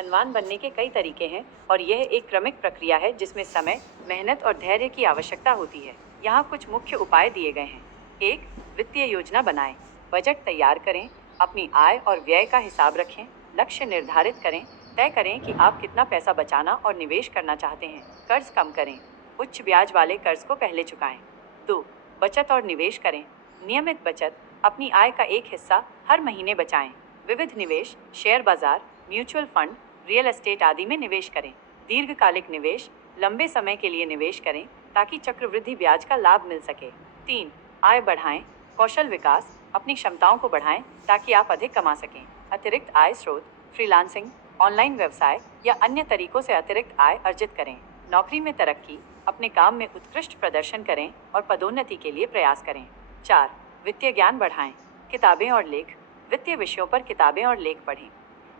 धनवान बनने के कई तरीके हैं और यह एक क्रमिक प्रक्रिया है जिसमें समय, मेहनत और धैर्य की आवश्यकता होती है। यहाँ कुछ मुख्य उपाय दिए गए हैं। 1. वित्तीय योजना बनाएं। बजट तैयार करें, अपनी आय और व्यय का हिसाब रखें, लक्ष्य निर्धारित करें, तय करें कि आप कितना पैसा बचाना और निवेश करना चाहते हैं। कर्ज कम करें, उच्च ब्याज वाले कर्ज को पहले चुकाएं। 2. बचत और निवेश करें। नियमित बचत, अपनी आय का एक हिस्सा हर महीने बचाएं। विविध निवेश, शेयर बाजार, म्यूचुअल फंड, रियल एस्टेट आदि में निवेश करें। दीर्घकालिक निवेश, लंबे समय के लिए निवेश करें ताकि चक्रवृद्धि ब्याज का लाभ मिल सके। 3. आय बढ़ाएं। कौशल विकास, अपनी क्षमताओं को बढ़ाएं ताकि आप अधिक कमा सकें। अतिरिक्त आय स्रोत, फ्रीलांसिंग, ऑनलाइन व्यवसाय या अन्य तरीकों से अतिरिक्त आय अर्जित करें। नौकरी में तरक्की, अपने काम में उत्कृष्ट प्रदर्शन करें और पदोन्नति के लिए प्रयास करें। 4. वित्तीय ज्ञान बढ़ाएं। किताबें और लेख, वित्तीय विषयों पर किताबें और लेख पढ़ें।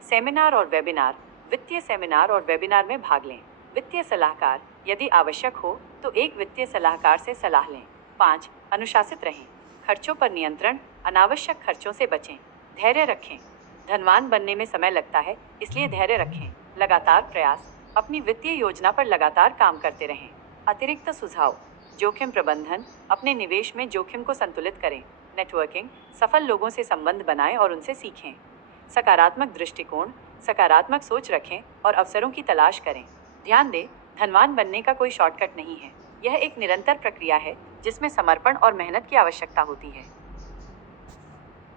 सेमिनार और वेबिनार, वित्तीय सेमिनार और वेबिनार में भाग लें। वित्तीय सलाहकार, यदि आवश्यक हो तो एक वित्तीय सलाहकार से सलाह लें। 5. अनुशासित रहें। खर्चों पर नियंत्रण, अनावश्यक खर्चों से बचें। धैर्य रखें। धनवान बनने में समय लगता है, इसलिए धैर्य रखें। लगातार प्रयास, अपनी वित्तीय योजना पर लगातार काम करते रहें। अतिरिक्त सुझाव, जोखिम प्रबंधन, अपने निवेश में जोखिम को संतुलित करें। नेटवर्किंग, सफल लोगों से संबंध बनाएं और उनसे सीखें। सकारात्मक दृष्टिकोण, सकारात्मक सोच रखें और अवसरों की तलाश करें। ध्यान दें, धनवान बनने का कोई शॉर्टकट नहीं है। यह एक निरंतर प्रक्रिया है जिसमें समर्पण और मेहनत की आवश्यकता होती है।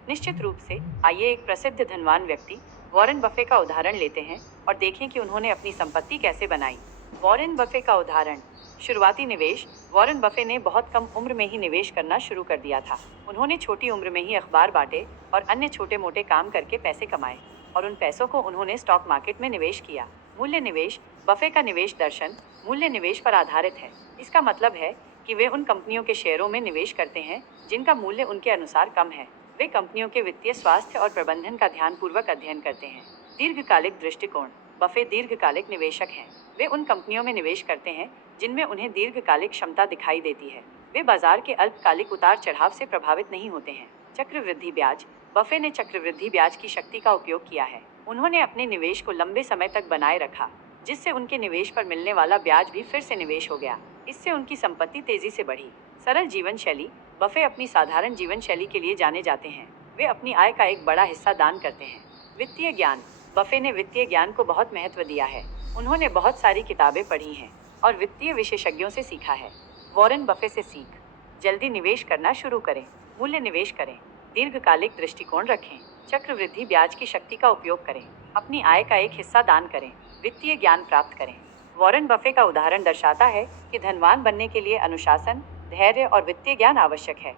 निश्चित रूप से, आइए एक प्रसिद्ध धनवान व्यक्ति वॉरेन बफे का उदाहरण लेते हैं और देखें कि उन्होंने अपनी संपत्ति कैसे बनाई। वॉरेन बफे का उदाहरण। शुरुआती निवेश। वॉरेन बफे ने बहुत कम उम्र में ही निवेश करना शुरू कर दिया था। उन्होंने छोटी उम्र में ही अखबार बांटे और अन्य छोटे मोटे काम करके पैसे कमाए और उन पैसों को उन्होंने स्टॉक मार्केट में निवेश किया। मूल्य निवेश। बफे का निवेश दर्शन मूल्य निवेश पर आधारित है। इसका मतलब है कि वे उन कंपनियों के शेयरों में निवेश करते हैं जिनका मूल्य उनके अनुसार कम है। वे कंपनियों के वित्तीय स्वास्थ्य और प्रबंधन का ध्यानपूर्वक अध्ययन करते हैं। दीर्घकालिक दृष्टिकोण। बफे दीर्घकालिक निवेशक हैं। वे उन कंपनियों में निवेश करते हैं जिनमें उन्हें दीर्घकालिक क्षमता दिखाई देती है। वे बाजार के अल्पकालिक उतार चढ़ाव से प्रभावित नहीं होते हैं। चक्रवृद्धि ब्याज। बफे ने चक्रवृद्धि ब्याज की शक्ति का उपयोग किया है। उन्होंने अपने निवेश को लंबे समय तक बनाए रखा, जिससे उनके निवेश पर मिलने वाला ब्याज भी फिर से निवेश हो गया। इससे उनकी संपत्ति तेजी से बढ़ी। सरल जीवन शैली। बफे अपनी साधारण जीवन शैली के लिए जाने जाते हैं। वे अपनी आय का एक बड़ा हिस्सा दान करते हैं। वित्तीय ज्ञान। बफे ने वित्तीय ज्ञान को बहुत महत्व दिया है। उन्होंने बहुत सारी किताबें पढ़ी हैं और वित्तीय विशेषज्ञों से सीखा है। वॉरेन बफे से सीख। जल्दी निवेश करना शुरू करें। मूल्य निवेश करें। दीर्घकालिक दृष्टिकोण रखें। चक्रवृद्धि ब्याज की शक्ति का उपयोग करें। अपनी आय का एक हिस्सा दान करें। वित्तीय ज्ञान प्राप्त करें। वॉरेन बफे का उदाहरण दर्शाता है कि धनवान बनने के लिए अनुशासन, धैर्य और वित्तीय ज्ञान आवश्यक है।